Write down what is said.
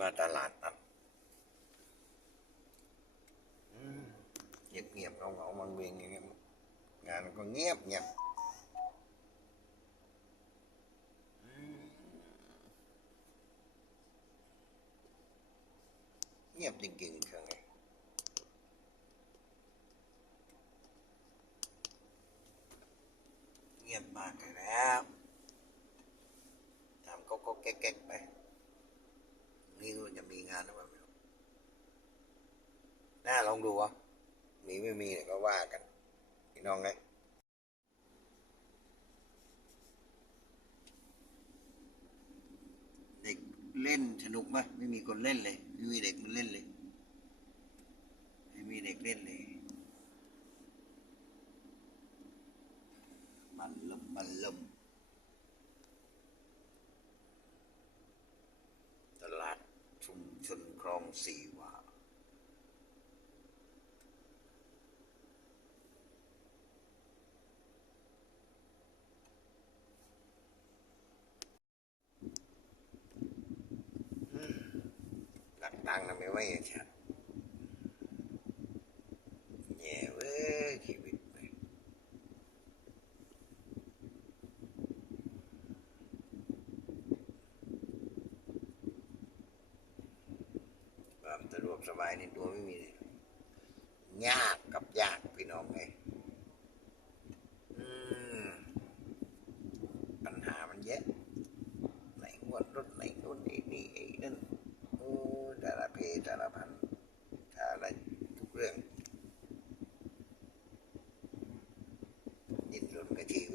มาตลาดนัดอืมเงียบเงียบๆเงาเงาๆมังเวงอย่างเงี้ยงานก็เงียบเงียบอืมเงียบจริงๆเชียวไงเงียบมากเลยแล้วทำก็ก็แก๊กๆไป นี่มันจะมีงานหรือเปล่าไม่รู้ น่าลองดูวะมีไม่มีเนี่ยก็ว่ากันพี่น้องไงเด็กเล่นสนุกไหมไม่มีคนเล่นเลย ไม่มีเด็กมันเล่นเลย ไม่มีเด็กเล่นเลย มันลมมันลมตลาดชุมชนคลองสี่วาอืมางนะไม่ไหวอะชัดแย่เว้ยชีวิตไปความสะดวกสบายในตัวไม่มีเลย objetivo.